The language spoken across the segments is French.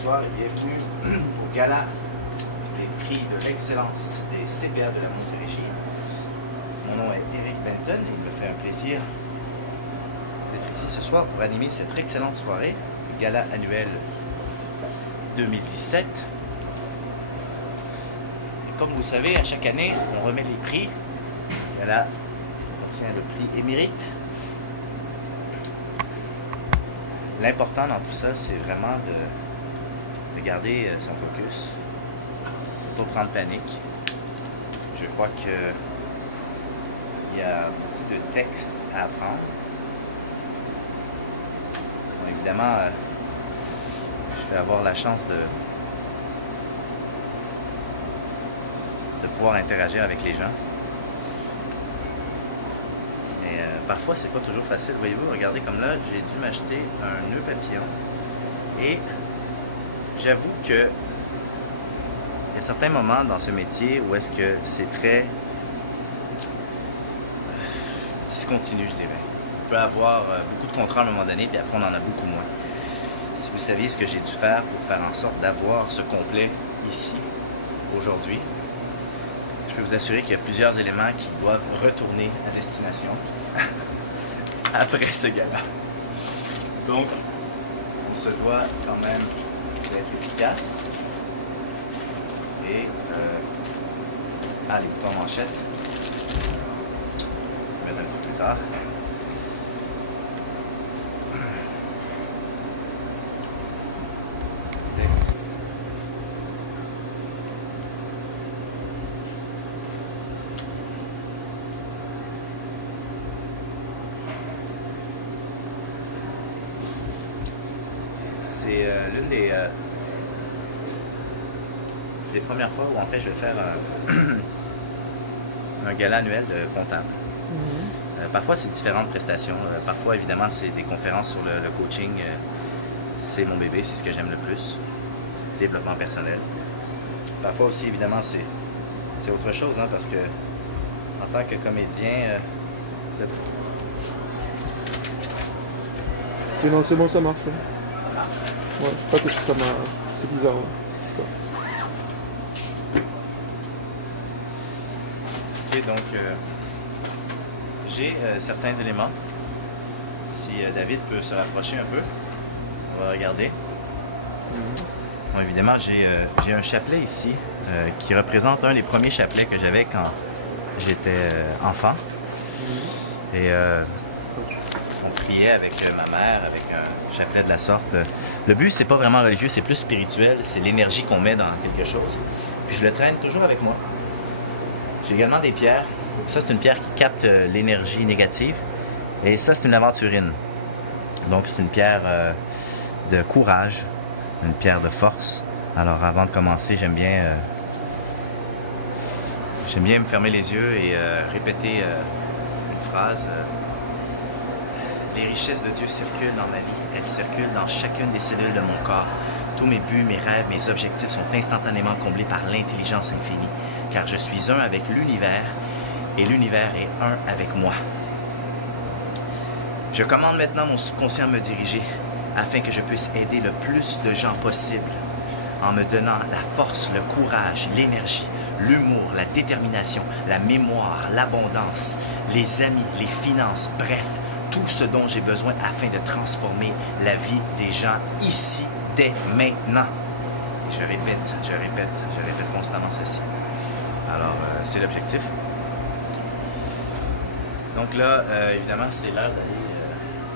bonsoir et bienvenue au gala des prix de l'excellence des CPA de la Montérégie. Mon nom est Eric Benton et il me fait un plaisir d'être ici ce soir pour animer cette excellente soirée, le gala annuel 2017. Et comme vous savez, à chaque année, on remet les prix. Le gala obtient le prix émérite. L'important dans tout ça, c'est vraiment de garder son focus, de ne pas prendre panique. Je crois qu'il y a beaucoup de textes à apprendre. Bon, évidemment, je vais avoir la chance de pouvoir interagir avec les gens. Parfois, c'est pas toujours facile. Voyez-vous, regardez comme là, j'ai dû m'acheter un nœud papillon. Et j'avoue que il y a certains moments dans ce métier où est-ce que c'est très discontinu, je dirais. On peut avoir beaucoup de contrats à un moment donné, puis après on en a beaucoup moins. Si vous saviez ce que j'ai dû faire pour faire en sorte d'avoir ce complet ici, aujourd'hui, je peux vous assurer qu'il y a plusieurs éléments qui doivent retourner à destination après ce gala. Donc, on se doit quand même d'être efficace. Et, les boutons manchettes, je vais mettre un petit peu plus tard. C'est l'une des premières fois où en fait je vais faire un gala annuel de comptable. Parfois c'est différentes prestations. Parfois évidemment c'est des conférences sur le coaching. C'est mon bébé, c'est ce que j'aime le plus. Développement personnel. Parfois aussi évidemment c'est autre chose hein, parce que en tant que comédien... Non, c'est bon, ça marche. Ouais. Ouais, je sais pas qu'est-ce que ça marche. C'est bizarre. Ouais. Ok, donc j'ai certains éléments. Si David peut se rapprocher un peu, on va regarder. Bon, évidemment, j'ai un chapelet ici qui représente un des premiers chapelets que j'avais quand j'étais enfant. Et on priait avec ma mère, avec un chapelet de la sorte. Le but, c'est pas vraiment religieux, c'est plus spirituel, c'est l'énergie qu'on met dans quelque chose. Puis je le traîne toujours avec moi. J'ai également des pierres. Ça, c'est une pierre qui capte l'énergie négative. Et ça, c'est une aventurine. Donc, c'est une pierre de courage, une pierre de force. Alors, avant de commencer, j'aime bien me fermer les yeux et répéter une phrase. Les richesses de Dieu circulent dans ma vie. Elles circulent dans chacune des cellules de mon corps. Tous mes buts, mes rêves, mes objectifs sont instantanément comblés par l'intelligence infinie. Car je suis un avec l'univers et l'univers est un avec moi. Je commande maintenant mon subconscient à me diriger afin que je puisse aider le plus de gens possible en me donnant la force, le courage, l'énergie, l'humour, la détermination, la mémoire, l'abondance, les amis, les finances, bref, tout ce dont j'ai besoin afin de transformer la vie des gens ici, dès maintenant. Et je répète constamment ceci. Alors, c'est l'objectif. Donc là, évidemment, c'est l'heure d'aller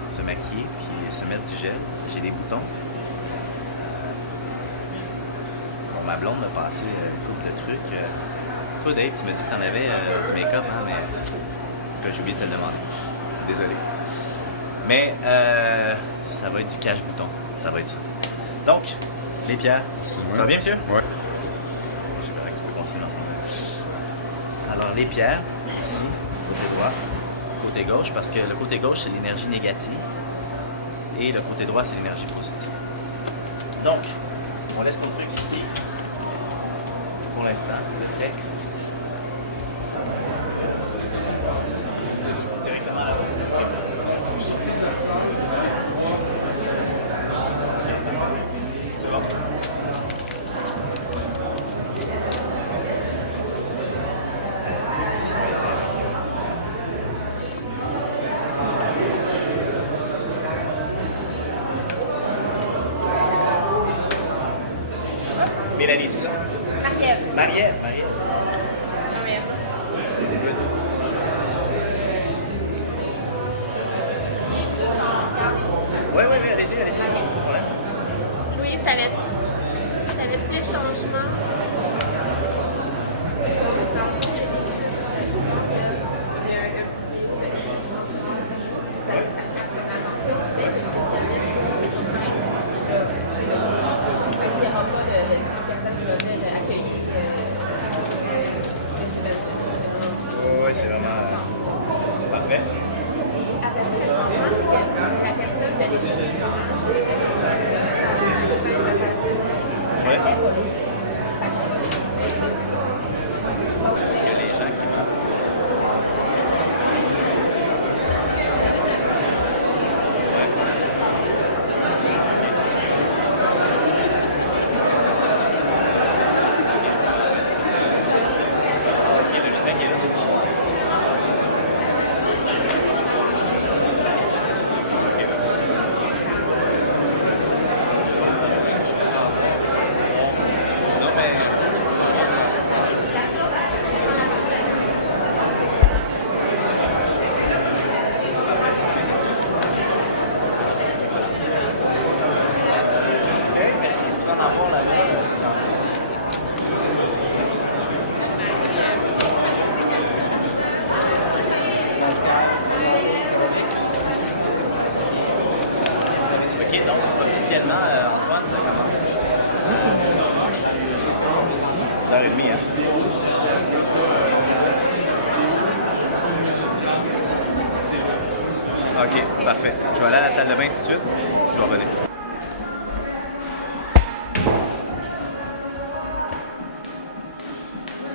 se maquiller puis se mettre du gel. J'ai des boutons. Bon, ma blonde m'a passé une couple de trucs. Toi, Dave, tu m'as dit que tu en avais du make-up, hein, mais en tout cas, j'ai oublié de te le demander. Désolé. Mais ça va être du cache-bouton. Ça va être ça. Donc, les pierres. Ça va bien, monsieur? Ouais. Je suis correct, tu peux continuer dans ce moment. Alors, les pierres, ici, côté droit, côté gauche, parce que le côté gauche, c'est l'énergie négative. Et le côté droit, c'est l'énergie positive. Donc, on laisse nos trucs ici. Pour l'instant, le texte. Directement là-bas. C'est bon. Mélanie, c'est ça? Marielle. Marielle. Marielle. Oui, oui, oui, allez-y, allez-y. Pas de problème. Louise, t'avais-tu les changements? Oui, c'est vraiment parfait. Ouais. Il y a les gens qui vont. Ok, le train qui est là, c'est pour moi. Non, mais. Ok, merci. Je peux en avoir là-bas, c'est gentil. Merci. Ok, donc officiellement, Antoine, ça commence. 10h30, hein? Ok, parfait. Je vais aller à la salle de bain tout de suite. Je vais revenir.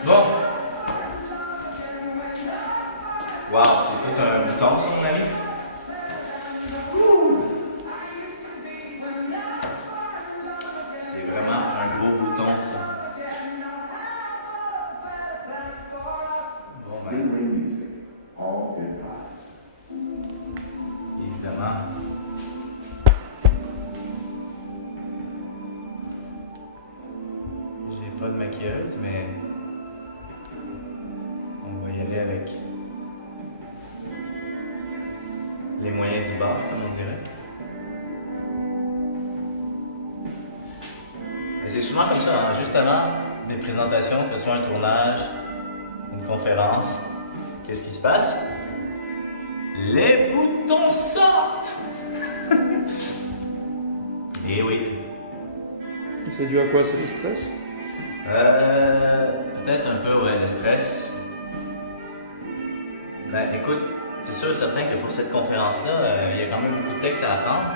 Bon. Wow, c'est tout un bouton, ça, mon ami. C'est vraiment un gros bouton, ça. Bon, ben, Stingray Music, all good vibes. évidemment. J'ai pas de maquilleuse, mais on va y aller avec les moyens du bord, comme on dirait. Et c'est souvent comme ça, hein, juste avant des présentations, que ce soit un tournage, une conférence, qu'est-ce qui se passe? Les boutons sortent! Et oui. Et c'est dû à quoi? C'est le stress? Peut-être un peu, ouais, le stress. Ben, écoute, c'est sûr et certain que pour cette conférence-là, il y a quand même beaucoup de textes à apprendre.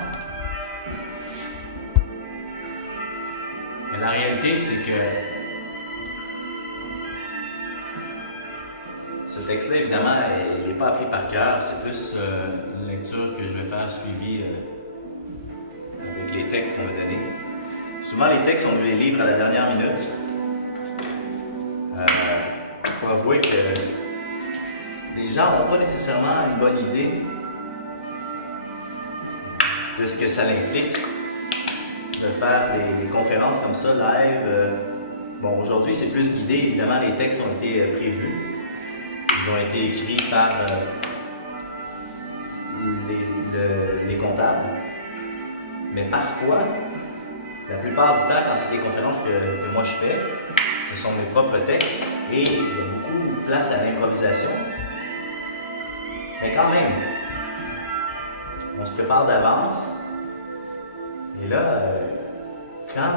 Mais la réalité, c'est que ce texte-là, évidemment, il n'est pas appris par cœur. C'est plus une lecture que je vais faire suivie avec les textes qu'on m'a donnés. Souvent, les textes, on nous les livre à la dernière minute. Il faut avouer que les gens n'ont pas nécessairement une bonne idée de ce que ça implique de faire des conférences comme ça, live. Bon, aujourd'hui, c'est plus guidé. Évidemment, les textes ont été prévus. Ils ont été écrits par les comptables. Mais parfois, la plupart du temps, quand c'est des conférences que moi je fais, ce sont mes propres textes et il y a beaucoup de place à l'improvisation. Mais quand même, on se prépare d'avance. Et là, quand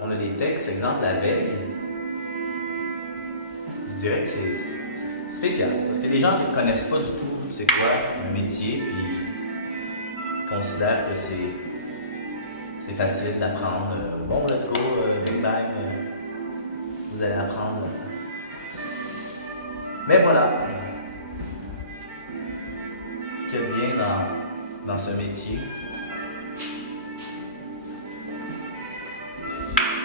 on a les textes, exemple la veille, je dirais que c'est spécial. Parce que les gens ne connaissent pas du tout c'est quoi un métier, puis ils considèrent que c'est facile d'apprendre. Bon, let's go, bing bang, vous allez apprendre. Mais voilà. Ce qu'il y a de bien dans ce métier,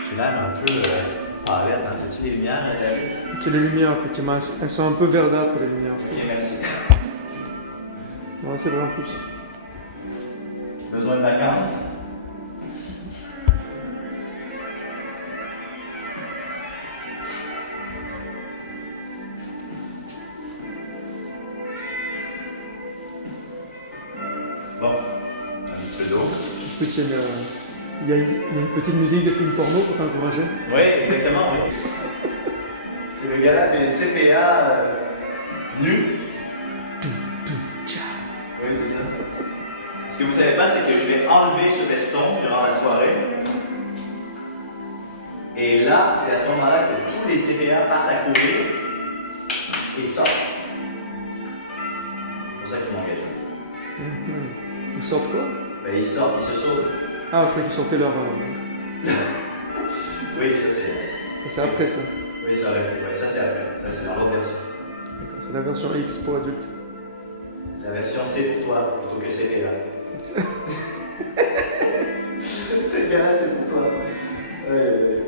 j'ai l'air un peu palette, hein? C'est-tu les lumières, David? C'est les lumières, effectivement. Elles sont un peu verdâtres, les lumières. Ok, merci. Ouais, c'est vrai en plus. Besoin de vacances? Bon, un petit peu d'eau. Je sais qu'il y a une petite musique de film porno pour t'encourager. Oui, exactement, oui. C'est le gars-là des CPA nus. Oui, c'est ça. Ce que vous savez pas, c'est que je vais enlever ce veston durant la soirée. Et là, c'est à ce moment-là que tous les CPA partent à courir et sortent. C'est pour ça qu'ils m'ont engagé. Ils sortent quoi? Ben, ils sortent, ils se sauvent. Ah, je croyais qu'ils sortaient leur. Oui, ça c'est. C'est après ça. Oui, ça, ouais, ça c'est après. Ça c'est dans l'autre version. D'accord, c'est la version X pour adultes. La version C pour toi plutôt que CPA. CPA, c'est pour toi. Ouais.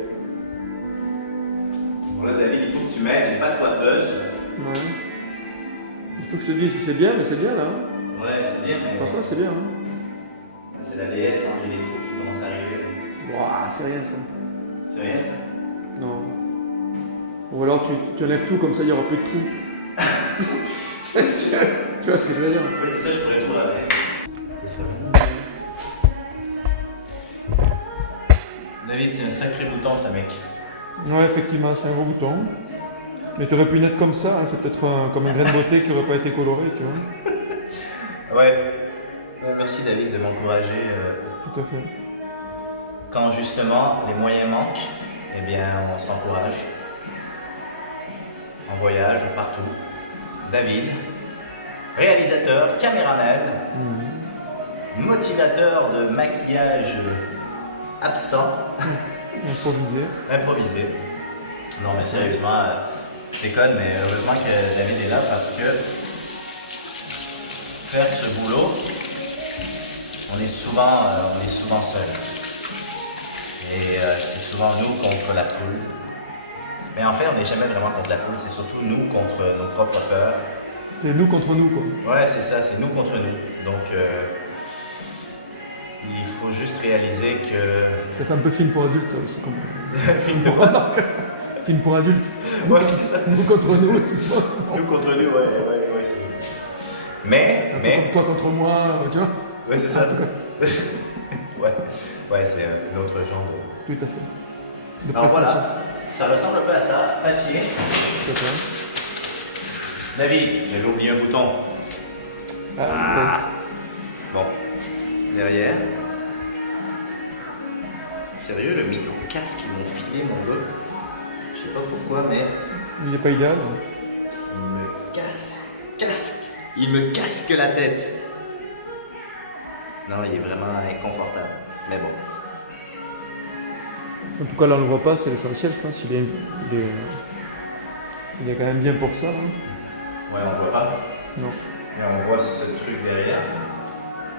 Bon là, David, il faut que tu m'aides. J'ai pas de coiffeuse. Ouais. Il faut que je te dise si c'est bien, mais c'est bien là. Hein. Ouais, c'est bien, mais. Franchement, c'est bien. Hein. C'est la vieillesse, hein. Il y a des trous qui commencent à arriver. Ouah, c'est rien ça. C'est rien ça? Non. Ou alors tu enlèves tout comme ça, il n'y aura plus de trous. Tu vois ce que je veux dire? Oui, c'est ça, je pourrais tout raser. C'est ça. David, c'est un sacré bouton, ça, mec. Ouais, effectivement, c'est un gros bouton. Mais tu aurais pu naître comme ça, hein. C'est peut-être comme un grain de beauté qui n'aurait pas été coloré, tu vois. Ouais. Merci, David, de m'encourager. Tout à fait. Quand justement les moyens manquent, eh bien, on s'encourage. En voyage, partout. David, réalisateur, caméraman, motivateur de maquillage absent, improvisé. Non, mais sérieusement, je déconne, mais heureusement que David est là parce que faire ce boulot, on est souvent seul. Et c'est souvent nous contre la foule. Mais en fait, on n'est jamais vraiment contre la foule, c'est surtout nous contre nos propres peurs. C'est nous contre nous, quoi. Ouais, c'est ça, c'est nous contre nous. Donc, il faut juste réaliser que... C'est un peu film pour adultes, ça aussi. Comme... Film pour quoi? Film pour adultes. Ouais, c'est ça. Nous contre nous aussi. Nous contre nous, ouais, c'est... Mais... Toi contre moi, tu vois? Ouais, c'est ça. Ouais, c'est un autre genre de... Tout à fait. Alors voilà, ça ressemble un peu à ça, papier. David, j'avais oublié un bouton. Bon, derrière. Sérieux, le micro-casque qu'ils m'ont filé, mon gars. Je sais pas pourquoi, mais... Il n'est pas idéal. Il me casque la tête. Non, il est vraiment inconfortable. Mais bon. En tout cas, là, on ne le voit pas, c'est l'essentiel, je pense. Il est quand même bien pour ça. Hein. Ouais, on ne voit pas. Non. Mais on voit ce truc derrière.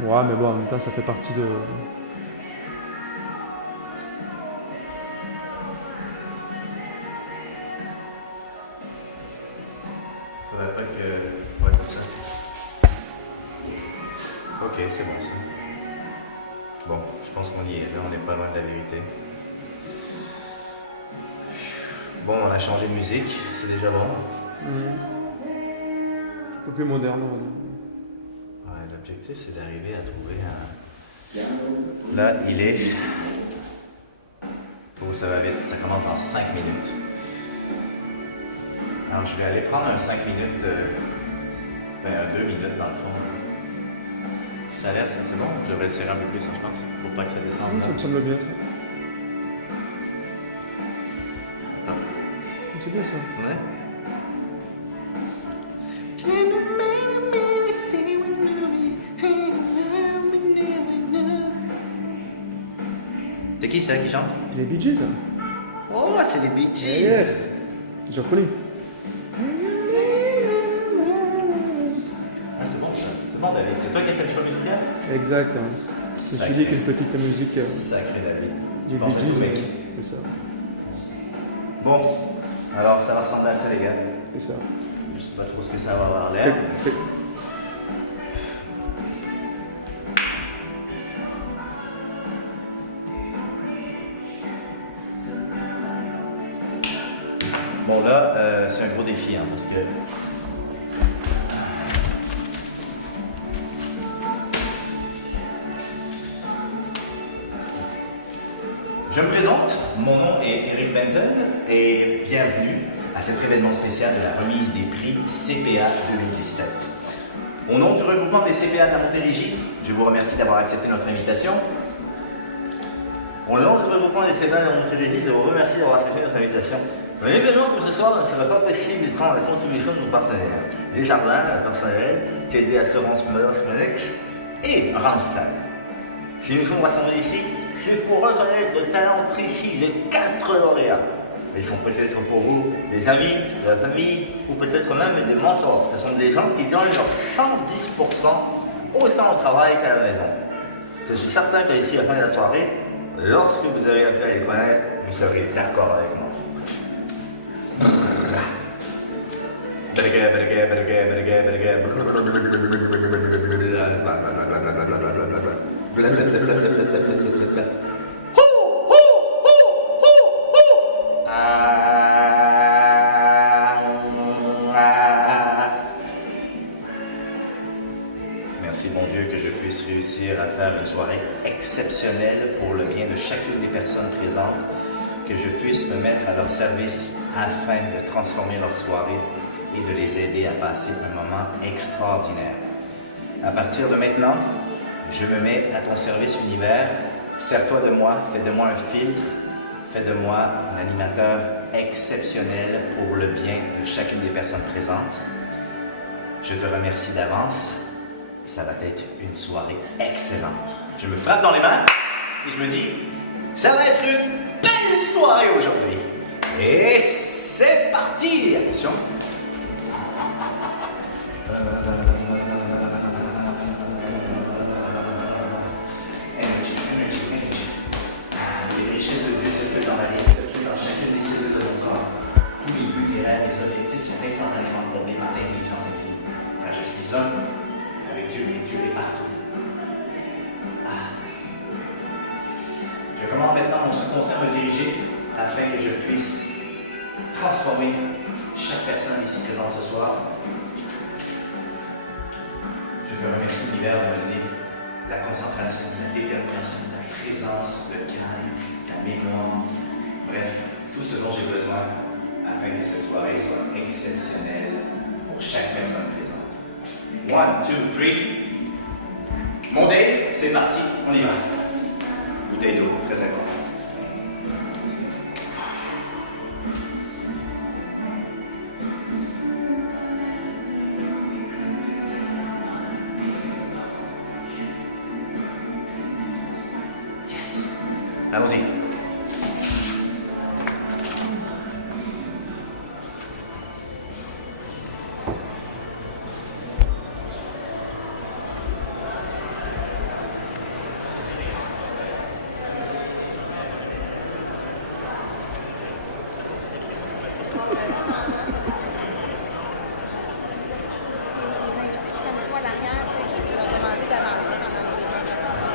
Ouais, mais bon, en même temps, ça fait partie de... Faudrait pas que... Ouais, comme ça. Ok, c'est bon ça. Bon, je pense qu'on y est. Là, on n'est pas loin de la vérité. Bon, on a changé de musique, c'est déjà bon. Un peu plus moderne, on va dire. Ouais, l'objectif, c'est d'arriver à trouver un... Là, il est... Oh, ça va vite. Ça commence dans 5 minutes. Alors, je vais aller prendre un 5 minutes... un 2 minutes, dans le fond. Ça a l'air, ça, c'est bon? Je devrais le serrer un peu plus, hein, je pense. Faut pas que ça descende. Oui, ça me semble bien. Attends. C'est bien ça. Ouais. C'est qui ça qui chante? Les Bee Gees. Oh, c'est les Bee Gees. Yes. J'ai reconnu. Ah, c'est bon ça. C'est bon, David. C'est toi qui as fait le choix musical? Exactement. Je me suis dit qu'une petite musique Sacré David. du Je pense à Bee tout, Gees, mec. c'est ça. Bon, alors ça va ressembler à ça, les gars. C'est ça. Je sais pas trop ce que ça va avoir l'air. Bon là, c'est un gros défi, hein, parce que Je me présente, mon nom est Eric Benton et bienvenue à cet événement spécial de la remise des prix CPA 2017. Au nom du regroupement des CPA de la Montérégie, je vous remercie d'avoir accepté notre invitation. Au nom du regroupement des CPA de la Montérégie, je vous remercie d'avoir accepté notre invitation. L'événement pour ce soir ne sera pas possible sans la contribution de nos partenaires. Desjardins, la personnelle, TD Assurance Monex et Randstad. Si nous sommes rassemblés ici, c'est pour reconnaître le talent précis de 4 lauréats. Ils sont peut-être pour vous des amis, de la famille ou peut-être même des mentors. Ce sont des gens qui donnent leur 110% autant au travail qu'à la maison. Je suis certain que d'ici la fin de la soirée, lorsque vous avez appris à les connaître, vous serez d'accord avec moi. Merci bon Dieu que je puisse réussir à faire une soirée exceptionnelle pour le bien de chacune des personnes présentes, que je puisse me mettre à leur service afin de transformer leur soirée et de les aider à passer un moment extraordinaire. À partir de maintenant, je me mets à ton service univers. Sers-toi de moi, fais de moi un filtre, fais de moi un animateur exceptionnel pour le bien de chacune des personnes présentes. Je te remercie d'avance. Ça va être une soirée excellente. Je me frappe dans les mains et je me dis, ça va être une belle soirée aujourd'hui. Et c'est parti! Attention. Energy. Les richesses de Dieu circulent dans la vie, circulent dans chacune des cellules de ton corps. Tous les buts, les rêves, les objectifs sont instantanément comblés par l'intelligence infinie. Car je suis homme, avec Dieu, et Dieu est partout. Je commande maintenant mon subconscient à me diriger afin que je puisse transformer chaque personne ici présente ce soir. Je te remercie l'univers de me donner la concentration, la détermination, la présence, le calme, la mémoire, bref, tout ce dont j'ai besoin afin que cette soirée soit exceptionnelle pour chaque personne présente. 1, 2, 3. Mon Dave, c'est parti, on y va. Bouteille d'eau, très important. Yes! Allons-y.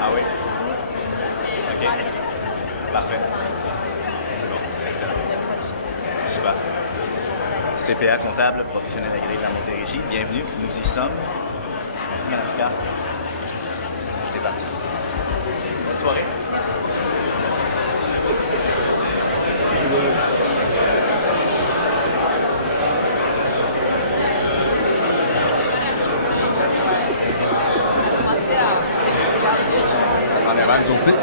Ah oui? OK. Parfait. C'est bon. Excellent. Super. CPA comptable, professionnel agréé de la Montérégie. Bienvenue. Nous y sommes. Merci, Mme Picard. C'est parti. Bonne soirée. Merci. En avant, ils ont fait.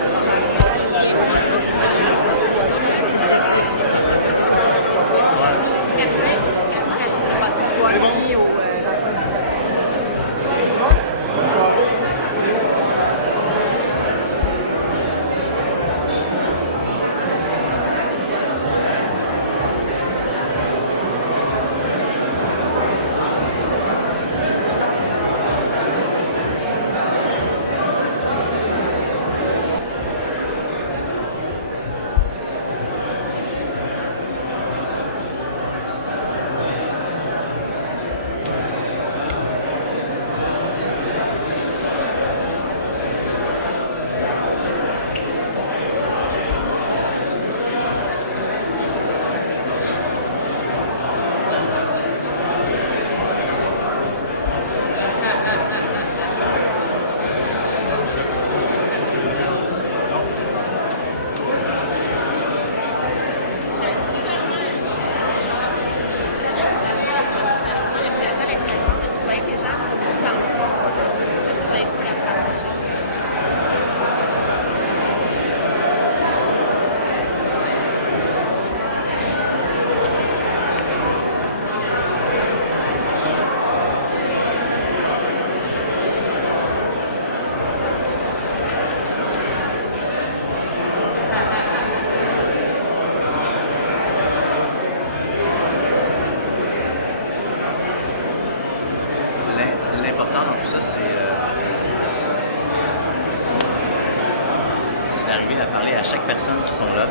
arriver à parler à chaque personne qui sont là,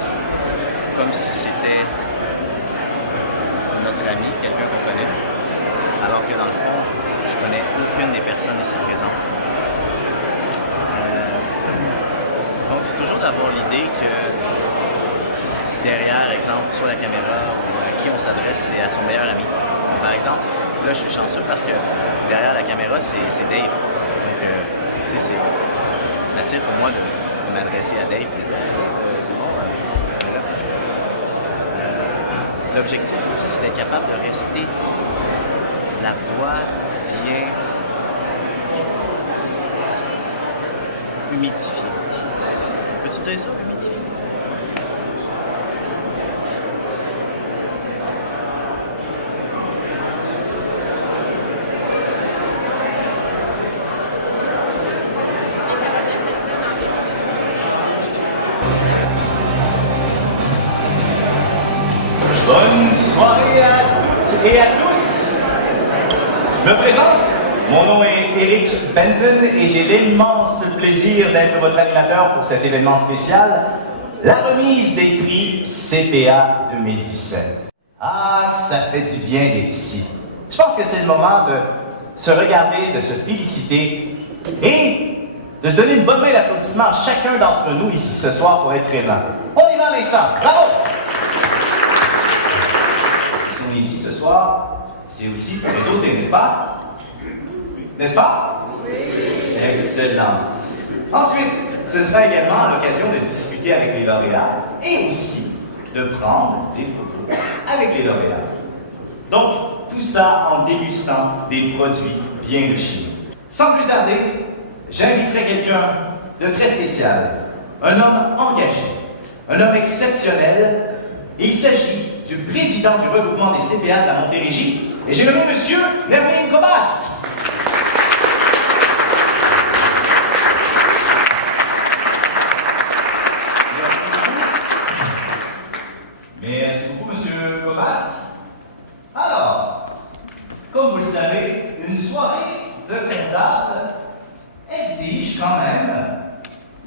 comme si c'était notre ami, quelqu'un qu'on connaît, alors que dans le fond, je connais aucune des personnes ici présentes. Donc c'est toujours d'avoir l'idée que derrière, exemple, soit la caméra ou à qui on s'adresse, c'est à son meilleur ami. Par exemple, là je suis chanceux parce que derrière la caméra, c'est Dave. Donc, tu sais, c'est facile pour moi de m'adresser à Dave et de dire c'est bon, voilà. L'objectif aussi, c'est d'être capable de rester la voix bien humidifiée. Peux-tu dire ça, humidifiée? Bonne soirée à toutes et à tous. Je me présente, mon nom est Eric Benton et j'ai l'immense plaisir d'être votre animateur pour cet événement spécial, la remise des prix CPA 2017. Ah, que ça fait du bien d'être ici. Je pense que c'est le moment de se regarder, de se féliciter et de se donner une bonne main d'applaudissement à chacun d'entre nous ici ce soir pour être présent. On y va à l'instant. Bravo! Ici ce soir, c'est aussi réseauté, n'est-ce pas? N'est-ce pas? Oui! Excellent. Ensuite, ce sera également l'occasion de discuter avec les lauréats et aussi de prendre des photos avec les lauréats. Donc, tout ça en dégustant des produits bien de chez nous. Sans plus tarder, j'inviterai quelqu'un de très spécial, un homme engagé, un homme exceptionnel. Il s'agit du président du regroupement des CPA de la Montérégie, et j'ai nommé Monsieur Nervin Cobas. Merci beaucoup. Merci beaucoup, Monsieur Cobas. Alors, comme vous le savez, une soirée de comptable exige quand même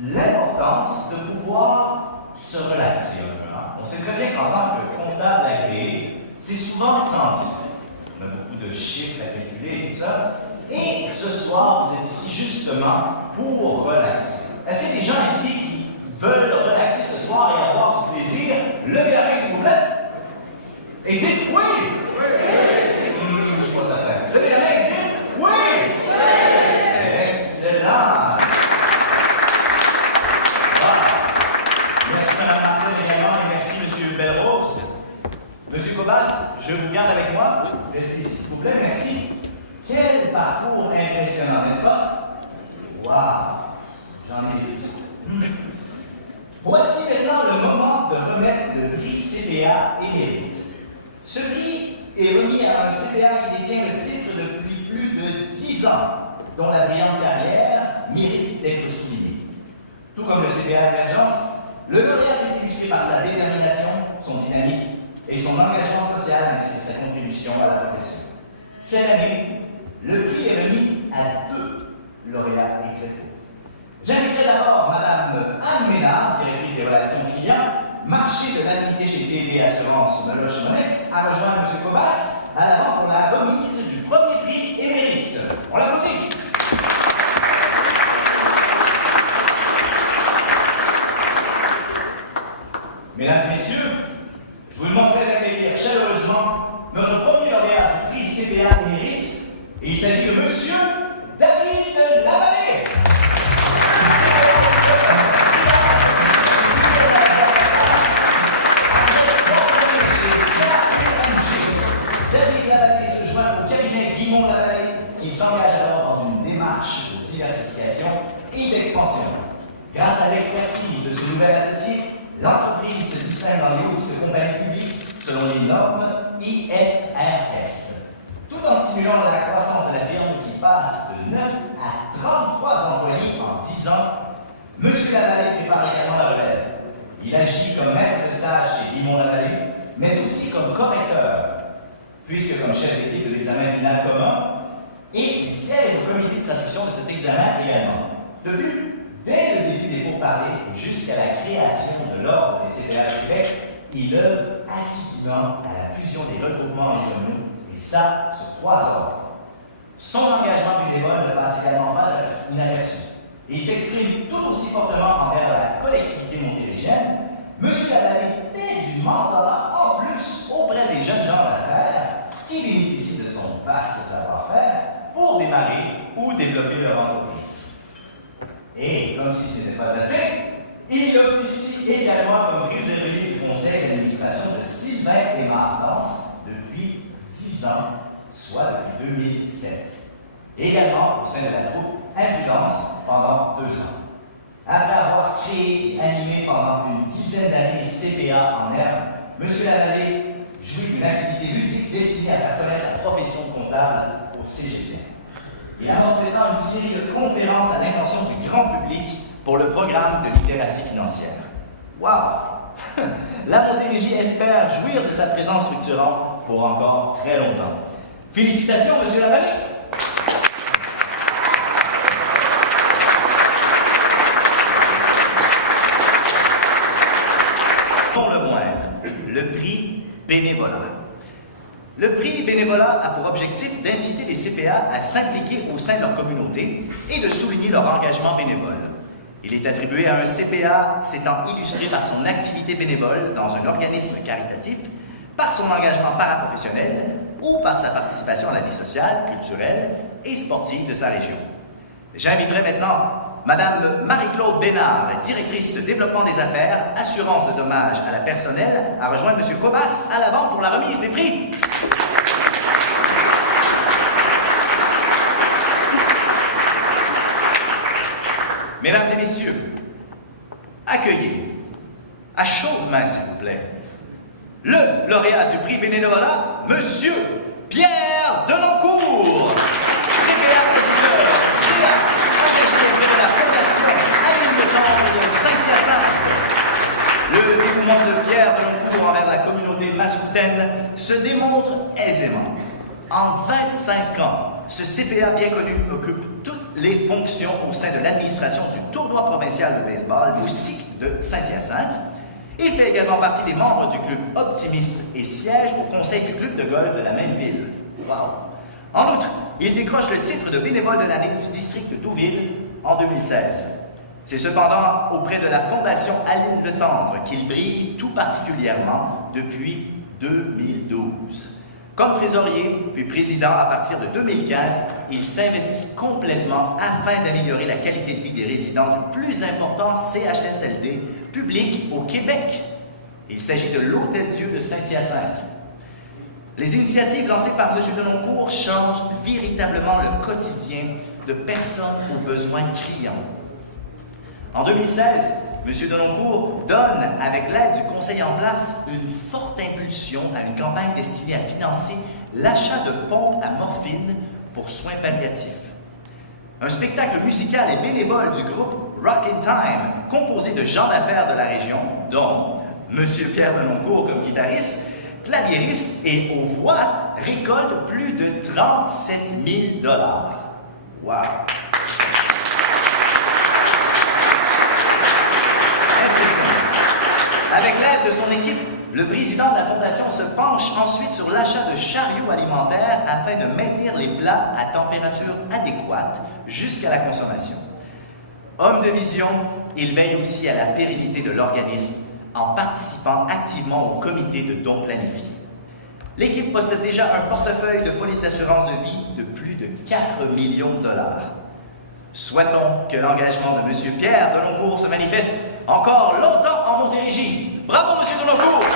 l'importance de pouvoir se relaxer un peu. On sait très bien qu'en tant que comptable agréé, c'est souvent tendu. On a beaucoup de chiffres à calculer et tout ça. Et ce soir, vous êtes ici justement pour relaxer. Est-ce qu'il y a des gens ici qui veulent relaxer ce soir et avoir du plaisir? Levez la main, s'il vous plaît. Et dites oui! Oui! Je suis pas certain. Levez la main et dites oui! Oui! Excellent! Merci, Mme Martel, également, et merci, M. Belrose. M. Cobas, je vous garde avec moi. Restez ici, s'il vous plaît. Merci. Quel parcours impressionnant, n'est-ce pas? Waouh! J'en ai vite. Voici maintenant le moment de remettre le prix CPA Émérite. Ce prix est remis à un CPA qui détient le titre depuis plus de 10 ans, dont la brillante carrière mérite d'être soulignée. Tout comme le CPA Émergence, le lauréat s'est illustré par sa détermination, son dynamisme et son engagement social ainsi que sa contribution à la profession. Cette année, le prix est remis à 2 lauréats ex aequo. J'inviterai d'abord Mme Anne Ménard, directrice des relations clients, marché de l'activité chez TD Assurance Meloche Monex, à rejoindre M. Cobas à la vente pour la remise du premier prix émérite. On l'applaudit! Mesdames et messieurs, je vous demanderai d'accueillir chaleureusement notre premier lauréat du prix CPA Émérite, et il s'agit de Monsieur David Lavallée. David Lavallée se joint au cabinet Guimond Lavallée, qui s'engage alors dans une démarche de diversification et d'expansion. Grâce à l'expertise de ce nouvel associé, l'entreprise se distingue dans les audits de compagnie publique selon les normes IFRS, tout en stimulant la croissance de la firme qui passe de 9 à 33 employés en 10 ans. M. Lavallée prépare également la relève. Il agit comme maître de stage chez Guimond Lavallée, mais aussi comme correcteur, puisque comme chef d'équipe de l'examen final commun, et il siège au comité de traduction de cet examen également. De plus, dès le début des pourparlers démarrer jusqu'à la création de l'Ordre des CPA du Québec, il œuvre assidûment à la fusion des regroupements régionaux, et ça sur 3 ordres. Son engagement bénévole ne passe également pas inaperçu. Et il s'exprime tout aussi fortement envers la collectivité montérégienne. M. Lavallée fait du mentorat en plus auprès des jeunes gens d'affaires qui bénéficient de son vaste savoir-faire pour démarrer ou développer leur entreprise. Et comme si ce n'était pas assez, il officie également comme trésorier du conseil d'administration de Sylvain et Martens depuis 10 ans, soit depuis 2007. Également au sein de la troupe Impudence pendant 2 ans. Après avoir créé et animé pendant une dizaine d'années CPA en herbe, M. Lavallée jouit d'une activité ludique destinée à faire connaître la profession comptable au cégepien. Il avance maintenant une série de conférences à l'intention du grand public pour le programme de littératie financière. Wow! La Montérégie espère jouir de sa présence structurante pour encore très longtemps. Félicitations, M. Lavallée! Non le moindre, le prix bénévolat. Le prix bénévolat a pour objectif d'inciter les CPA à s'impliquer au sein de leur communauté et de souligner leur engagement bénévole. Il est attribué à un CPA s'étant illustré par son activité bénévole dans un organisme caritatif, par son engagement paraprofessionnel ou par sa participation à la vie sociale, culturelle et sportive de sa région. J'inviterai maintenant Madame Marie-Claude Bénard, directrice de développement des affaires, assurance de dommages à la personnelle, à rejoindre M. Cobas à l'avant pour la remise des prix. Mesdames et messieurs, accueillez, à chaudes mains s'il vous plaît, le lauréat du prix bénévolat, M. Pierre Deloncourt, CPA éditeur, CA, engagé auprès de la Fondation Aline Le Temple de Saint-Hyacinthe. Le dévouement de Pierre Deloncourt envers la communauté mascoutaine se démontre aisément. En 25 ans, ce CPA bien connu occupe toutes les fonctions au sein de l'administration du tournoi provincial de baseball Moustique de Saint-Hyacinthe. Il fait également partie des membres du club Optimiste et siège au conseil du club de golf de la même ville. Wow! En outre, il décroche le titre de bénévole de l'année du district de Douville en 2016. C'est cependant auprès de la Fondation Aline Le Tendre qu'il brille tout particulièrement depuis 2012. Comme trésorier, puis président à partir de 2015, il s'investit complètement afin d'améliorer la qualité de vie des résidents du plus important CHSLD public au Québec. Il s'agit de l'Hôtel-Dieu de Saint-Hyacinthe. Les initiatives lancées par M. Deloncourt changent véritablement le quotidien de personnes aux besoins criants. En 2016, M. Deloncourt donne, avec l'aide du conseil en place, une forte impulsion à une campagne destinée à financer l'achat de pompes à morphine pour soins palliatifs. Un spectacle musical et bénévole du groupe Rock in Time, composé de gens d'affaires de la région, dont M. Pierre Deloncourt comme guitariste, claviériste et aux voix, récolte plus de 37 000 $. Wow! Avec l'aide de son équipe, le président de la Fondation se penche ensuite sur l'achat de chariots alimentaires afin de maintenir les plats à température adéquate jusqu'à la consommation. Homme de vision, il veille aussi à la pérennité de l'organisme en participant activement au comité de dons planifiés. L'équipe possède déjà un portefeuille de police d'assurance de vie de plus de 4 millions $. Souhaitons que l'engagement de M. Pierre Deloncourt se manifeste encore longtemps en Montérégie. Bravo, M. Deloncourt!